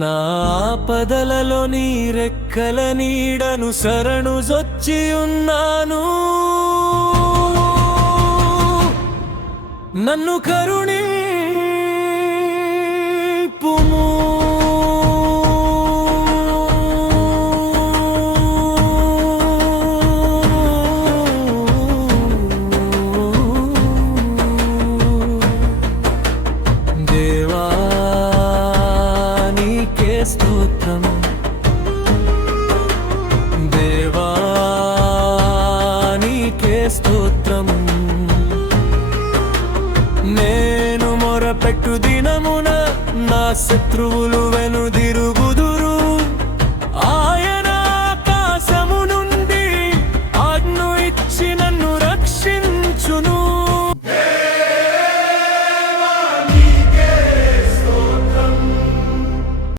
నా ఆపదలలో నీ రెక్కల నీడను శరణుజొచ్చి ఉన్నాను. నన్ను కరుణింపుము. దేవా నీకే స్తోత్రం. దేవా నీకే స్తోత్రం. నేను మొరపెట్టు దినమున నా శత్రువులు వెను